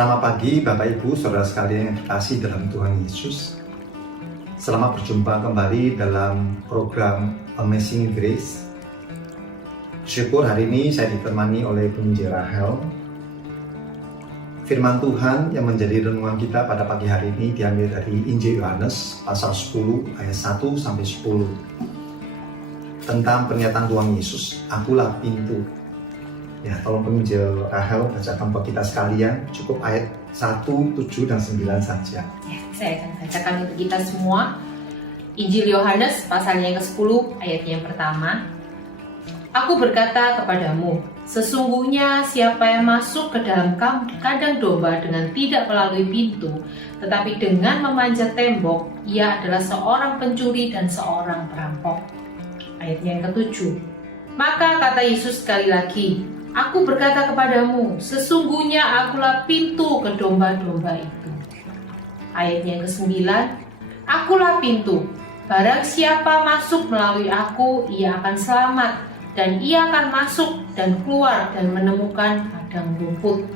Selamat pagi Bapak Ibu, Saudara sekalian yang terkasih dalam Tuhan Yesus. Selamat berjumpa kembali dalam program Amazing Grace. Syukur hari ini saya ditemani oleh Penginjil Rahel. Firman Tuhan yang menjadi renungan kita pada pagi hari ini diambil dari Injil Yohanes pasal 10 ayat 1 sampai 10. Tentang pernyataan Tuhan Yesus, akulah pintu. Ya, tolong Penginjil Rahel bacakan buat kita sekalian, cukup ayat 1, 7, dan 9 saja. Ya, saya akan bacakan untuk kita semua. Injil Yohanes pasalnya yang ke-10 ayatnya yang pertama. Aku berkata kepadamu, sesungguhnya siapa yang masuk ke dalam kandang domba dengan tidak melalui pintu, tetapi dengan memanjat tembok, ia adalah seorang pencuri dan seorang perampok. Ayatnya yang ke-7. Maka kata Yesus sekali lagi, aku berkata kepadamu, sesungguhnya akulah pintu ke domba-domba itu. Ayatnya yang ke-9, akulah pintu. Barang siapa masuk melalui aku, ia akan selamat, dan ia akan masuk dan keluar dan menemukan padang rumput.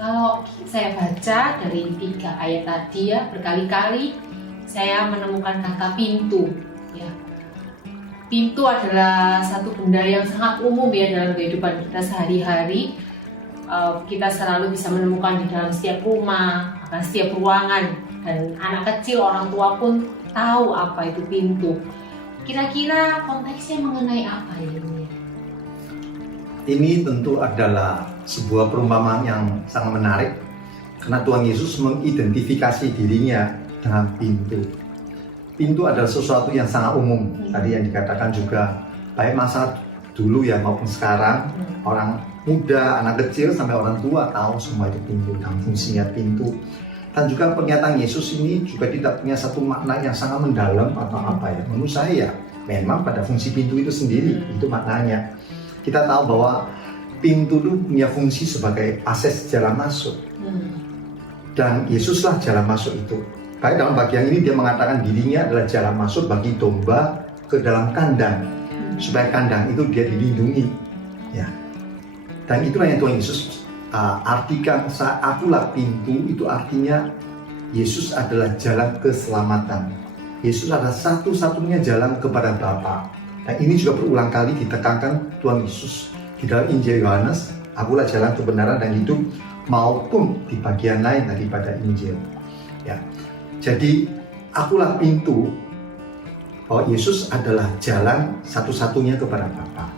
Kalau saya baca dari 3 ayat tadi ya, berkali-kali saya menemukan kata pintu. Ya. Pintu adalah satu benda yang sangat umum ya dalam kehidupan kita sehari-hari. Kita selalu bisa menemukan di dalam setiap rumah, bahkan setiap ruangan. Dan anak kecil, orang tua pun tahu apa itu pintu. Kira-kira konteksnya mengenai apa ini? Ini tentu adalah sebuah perumpamaan yang sangat menarik karena Tuhan Yesus mengidentifikasi dirinya dengan pintu. Pintu adalah sesuatu yang sangat umum. Tadi yang dikatakan juga baik masa dulu ya maupun sekarang, orang muda, anak kecil sampai orang tua tahu semua itu pintu dan fungsinya pintu. Dan juga pernyataan Yesus ini juga tidak punya satu makna yang sangat mendalam atau apa ya. Menurut saya memang pada fungsi pintu itu sendiri, itu maknanya. Kita tahu bahwa pintu itu punya fungsi sebagai akses jalan masuk. Dan Yesuslah jalan masuk itu. Baik dalam bagian ini dia mengatakan dirinya adalah jalan masuk bagi domba ke dalam kandang, supaya kandang itu dia dilindungi. Ya. Dan itulah yang Tuhan Yesus artikan, akulah pintu, itu artinya Yesus adalah jalan keselamatan. Yesus adalah satu-satunya jalan kepada Bapa. Dan ini juga berulang kali ditekankan Tuhan Yesus di dalam Injil Yohanes, akulah jalan kebenaran dan hidup, maupun di bagian lain daripada Injil. Ya. Jadi akulah pintu, bahwa Yesus adalah jalan satu-satunya kepada Bapa.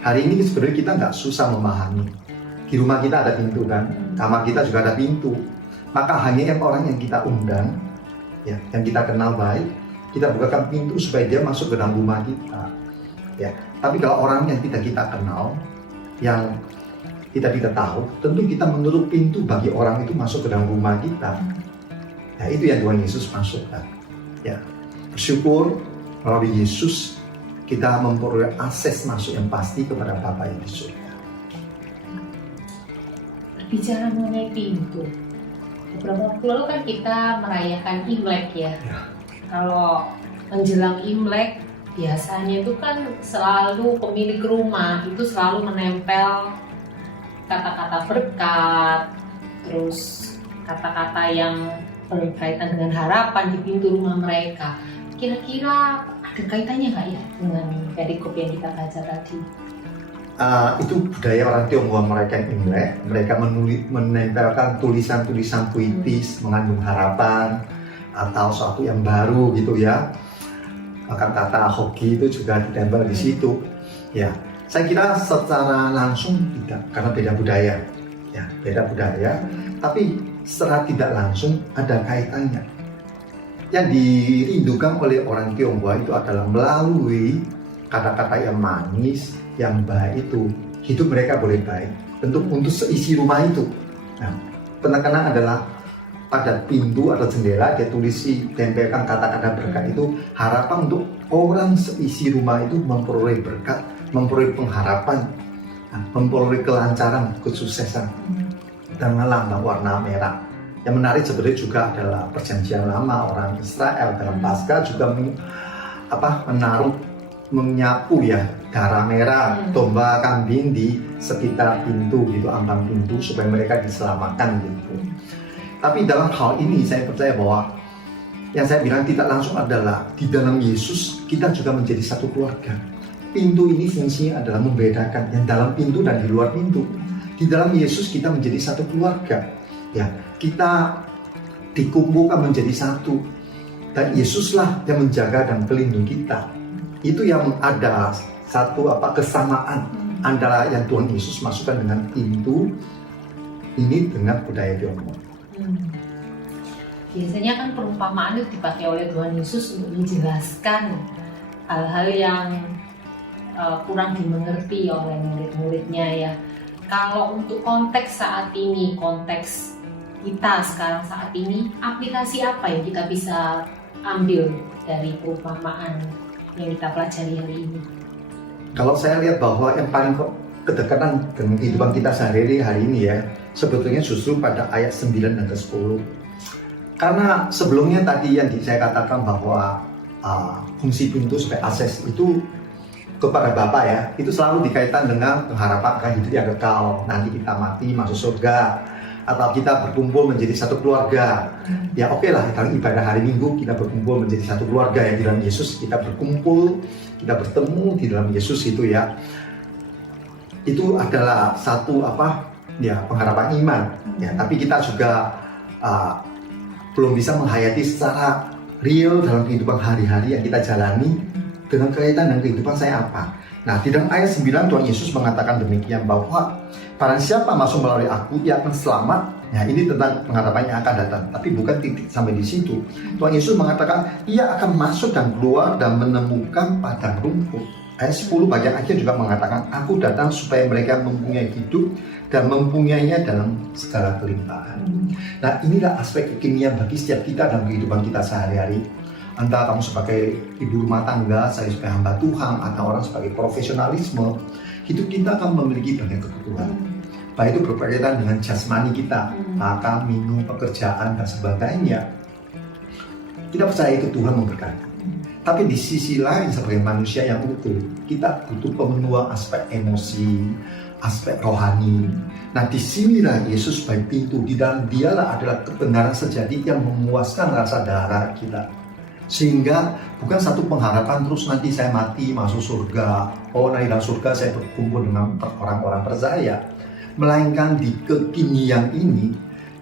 Hari ini sebenarnya kita nggak susah memahami. Di rumah kita ada pintu kan, kamar kita juga ada pintu. Maka hanya orang yang kita undang, ya, yang kita kenal baik, kita bukakan pintu supaya dia masuk ke dalam rumah kita. Ya. Tapi kalau orang yang tidak kita kenal, yang kita tidak tahu, tentu kita menutup pintu bagi orang itu masuk ke dalam rumah kita. Nah, itu yang Tuhan Yesus masukkan. Ya, bersyukur melalui Yesus kita memperoleh akses masuk yang pasti kepada Bapa yang di surga. Berbicara mengenai pintu, beberapa waktu lalu kan kita merayakan Imlek ya. Kalau menjelang Imlek, biasanya itu kan selalu pemilik rumah itu selalu menempel kata-kata berkat, terus kata-kata yang berkaitan dengan harapan di pintu rumah mereka. Kira-kira ada kaitannya nggak ya dengan perikop yang kita baca tadi? Itu budaya orang Tionghoa mereka yang Imlek. Mereka menempelkan tulisan-tulisan puitis mengandung harapan atau sesuatu yang baru gitu ya. Bahkan kata hoki itu juga ditempel di situ. Ya, saya kira secara langsung tidak, karena beda budaya. Ya, beda budaya. Tapi secara tidak langsung ada kaitannya. Yang dirindukan oleh orang Tionghoa itu adalah melalui kata-kata yang manis, yang baik itu, hidup mereka boleh baik. Tentu untuk seisi rumah itu. Nah, penekanan adalah pada pintu atau jendela dia tempelkan kata-kata berkat itu, harapan untuk orang seisi rumah itu memperoleh berkat, memperoleh pengharapan, memperoleh kelancaran, kesuksesan. Dengan lambang warna merah. Yang menarik sebenarnya juga adalah perjanjian lama orang Israel dalam Paskah juga menyapu ya darah merah, domba, kambing di sekitar pintu gitu, ambang pintu supaya mereka diselamatkan gitu. Tapi dalam hal ini saya percaya bahwa yang saya bilang tidak langsung adalah di dalam Yesus kita juga menjadi satu keluarga. Pintu ini fungsinya adalah membedakan yang dalam pintu dan di luar pintu. Di dalam Yesus kita menjadi satu keluarga. Ya, kita dikumpulkan menjadi satu. Dan Yesuslah yang menjaga dan pelindung kita. Itu yang ada satu kesamaan antara yang Tuhan Yesus masukkan dengan pintu ini dengan budaya Tionghoa. Biasanya kan perumpamaan itu dipakai oleh Tuhan Yesus untuk menjelaskan hal-hal yang kurang dimengerti oleh murid-muridnya ya. Kalau untuk konteks saat ini, konteks kita sekarang saat ini, aplikasi apa yang kita bisa ambil dari perumpamaan yang kita pelajari hari ini? Kalau saya lihat bahwa yang paling kedekatan dengan kehidupan kita sehari-hari hari ini ya, sebetulnya justru pada ayat 9 dan ke-10. Karena sebelumnya tadi yang saya katakan bahwa fungsi pintu sebagai akses itu kepada Bapa ya, itu selalu dikaitkan dengan pengharapan akan hidup yang kekal. Nanti kita mati masuk surga, atau kita berkumpul menjadi satu keluarga. Ya oke lah, dalam ibadah hari Minggu kita berkumpul menjadi satu keluarga ya, di dalam Yesus kita berkumpul, kita bertemu di dalam Yesus itu ya. Itu adalah satu pengharapan iman ya, tapi kita juga belum bisa menghayati secara real dalam kehidupan hari-hari yang kita jalani dengan kaitan dengan kehidupan saya apa. Nah, di dalam ayat 9 Tuhan Yesus mengatakan demikian bahwa barang siapa masuk melalui aku, ia akan selamat. Nah, ini tentang pengharapan yang akan datang, tapi bukan titik sampai di situ. Tuhan Yesus mengatakan ia akan masuk dan keluar dan menemukan padang rumput. Ayat 10 bagian akhir juga mengatakan aku datang supaya mereka mempunyai hidup dan mempunyainya dalam segala kelimpahan. Nah, inilah aspek kekinian bagi setiap kita dalam kehidupan kita sehari-hari. Entah kamu sebagai ibu rumah tangga, saya sebagai hamba Tuhan, atau orang sebagai profesionalisme, hidup kita akan memiliki banyak kebutuhan. Baik itu berkaitan dengan jasmani kita, makan, minum, pekerjaan, dan sebagainya. Kita percaya itu Tuhan memberkati. Tapi di sisi lain sebagai manusia yang utuh, kita butuh pemenuhan aspek emosi, aspek rohani. Nah, disinilah Yesus sebagai pintu. Di dalam Dialah adalah kebenaran sejati yang memuaskan rasa dahaga kita. Sehingga bukan satu pengharapan terus nanti saya mati masuk surga, nanti dalam surga saya berkumpul dengan orang-orang percaya, melainkan di kekinian ini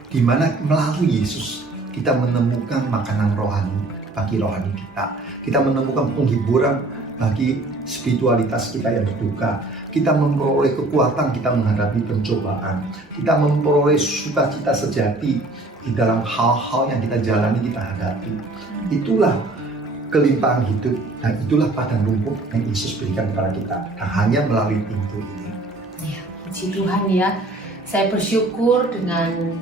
di mana melalui Yesus kita menemukan makanan rohani bagi rohani kita menemukan penghiburan bagi spiritualitas kita yang berduka, kita memperoleh kekuatan kita menghadapi pencobaan, kita memperoleh sukacita sejati di dalam hal-hal yang kita jalani, kita hadapi. Itulah kelimpahan hidup dan itulah padang rumput yang Yesus berikan kepada kita, dan hanya melalui pintu ini. Ya, puji Tuhan ya. Saya bersyukur dengan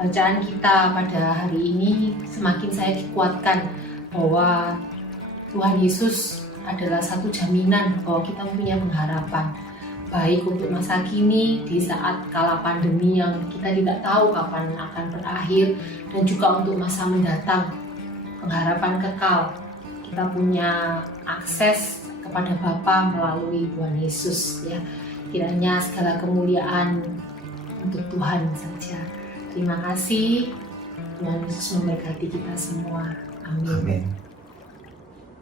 bacaan kita pada hari ini, semakin saya dikuatkan bahwa Tuhan Yesus adalah satu jaminan bahwa kita punya pengharapan, baik untuk masa kini di saat kala pandemi yang kita tidak tahu kapan akan berakhir, dan juga untuk masa mendatang, pengharapan kekal. Kita punya akses kepada Bapa melalui Tuhan Yesus ya. Kiranya segala kemuliaan untuk Tuhan saja. Terima kasih. Tuhan Yesus memberkati kita semua. Amin. Amin.